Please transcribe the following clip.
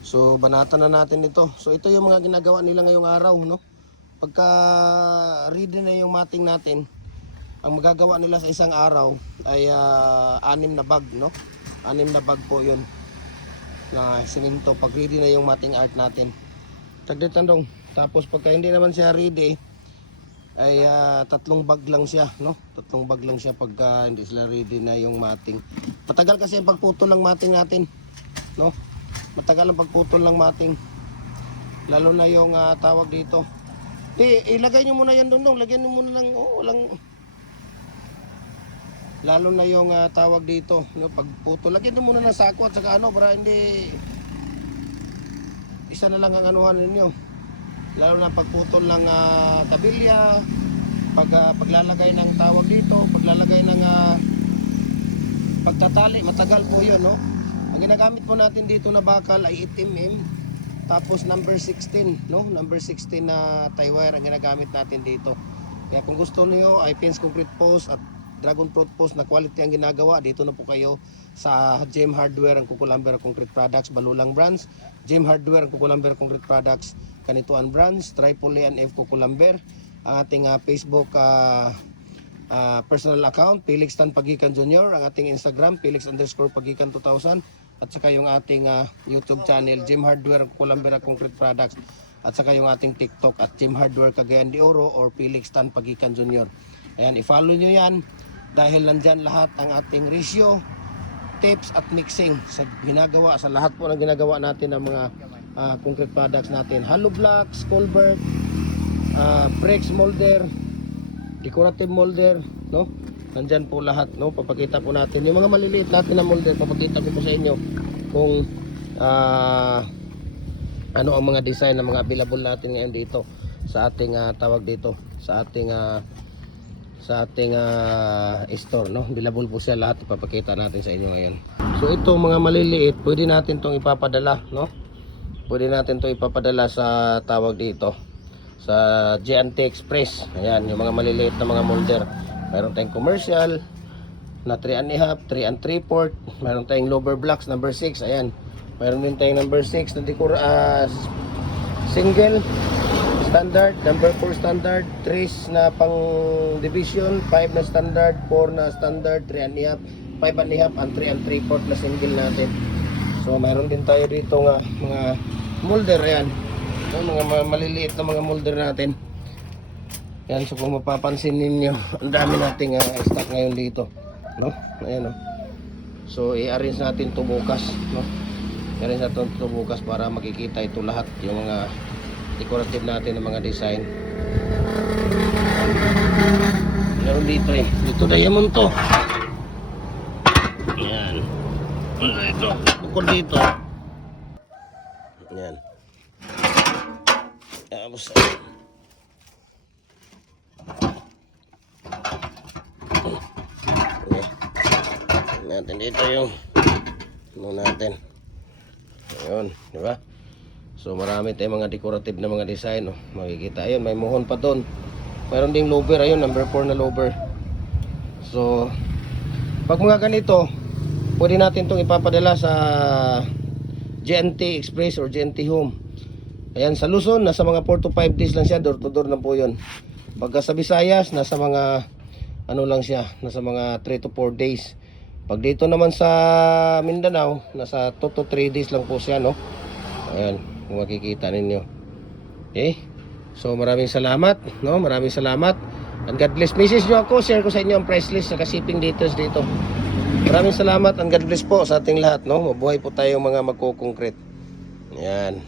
So banatan na natin ito. So ito yung mga ginagawa nila ngayong araw, no? Pagka ready na yung mating natin, ang magagawa nila sa isang araw ay 6 na bag, no? 6 na bag po 'yun na siminto pag ready na yung mating art natin. Tagdet dong. Tapos pagka hindi naman siya ready ay 3 bag lang siya, no? 3 bag lang siya pagka hindi sila ready na yung mating. Matagal kasi ang pagputol ng mating natin, no? Matagal ang pagputol ng mating. Lalo na yung tawag dito. Ilagay nyo muna yan dong. Lagyan nyo muna lang, walang. Lalo na yung tawag dito, no? Pagputol, lagyan nyo muna ng sako at saka para hindi isa na lang ang anuhan ninyo. Lalo na pagputol ng kabilya, paglalagay ng tawag dito, paglalagay ng pagtatali, matagal po yun, no? Ang ginagamit po natin dito na bakal ay 8mm, tapos number 16, no? Number 16 na tie wire ang ginagamit natin dito. Kaya kung gusto niyo ay Pins Concrete Post at Dragon Fruit Post na quality ang ginagawa, dito na po kayo sa Gem Hardware ang Kukulamber Concrete Products, Balulang Branch, Gem Hardware ang Kukulamber Concrete Products, Kanituan Branch, Tripoli and F Kukulamber, ang ating Facebook personal account, Felix Tan Pagikan Jr., ang ating Instagram, Felix_Pagikan 2000, at saka yung ating YouTube channel, Gem Hardware Kukulamber Concrete Products, at saka yung ating TikTok at Gem Hardware Cagayan de Oro or Felix Tan Pagikan Jr. Ayan, i-follow nyo yan dahil nandyan lahat ang ating ratio, tips at mixing sa ginagawa, sa lahat po ng ginagawa natin ng mga concrete products natin. Hollow blocks, culvert, bricks molder, decorative molder, no? Nandyan po lahat, no? Papakita po natin yung mga maliliit natin na molder. Papakita ko po sa inyo kung ano ang mga design ng mga available natin ngayon dito sa ating tawag dito, sa ating store, no? Available po siya lahat, ipapakita natin sa inyo ngayon. So ito mga maliliit, pwede natin tong ipapadala, no? Pwede natin to ipapadala sa tawag dito, sa G&T Express. Ayan, yung mga maliliit na mga molder. Mayroon tayong commercial na 3.5, 3 3/4. Mayroon tayong lower blocks number 6. Ayan. Mayroon din tayong number 6 na single standard, number 4 standard, 3 na pang division, 5 na standard, 4 na standard, 3.5, 5.5 and 3 3/4 na single natin. So mayroon din tayo dito nga mga molder. Ayan, mga maliliit na mga molder natin. Yan, so kung mapapansin ninyo, ang dami nating stock ngayon dito, no? Ayan, no? So i-arrange natin ito bukas, no? I-arrange natin ito bukas para makikita ito lahat, yung mga decorative natin ng mga design. Meron dito dito diamond to. Ayan. Ito, bukod dito. Ayan. Tapos natin dito yung natin. Ayun, di ba? So marami tayong mga decorative na mga design, no? Makikita, ayun, may muhon pa doon. Mayroon ding lower, ayun, number 4 na lower. So pag mga ganito, pwede natin itong ipapadala sa G&T Express or G&T Home. Ayan, sa Luzon, nasa mga 4 to 5 days lang siya, door to door na po yun. Pagka sa Visayas, nasa mga ano lang siya, nasa mga 3 to 4 days. Pag dito naman sa Mindanao, nasa 2 to 3 days lang po siya, no? Ayan, kung makikita ninyo. Okay? So maraming salamat, no? Maraming salamat. And God bless. Message nyo ako, share ko sa inyo ang price list sa shipping details dito. Maraming salamat and God bless po sa ating lahat, no? Mabuhay po tayo mga magko-concrete. Ayan.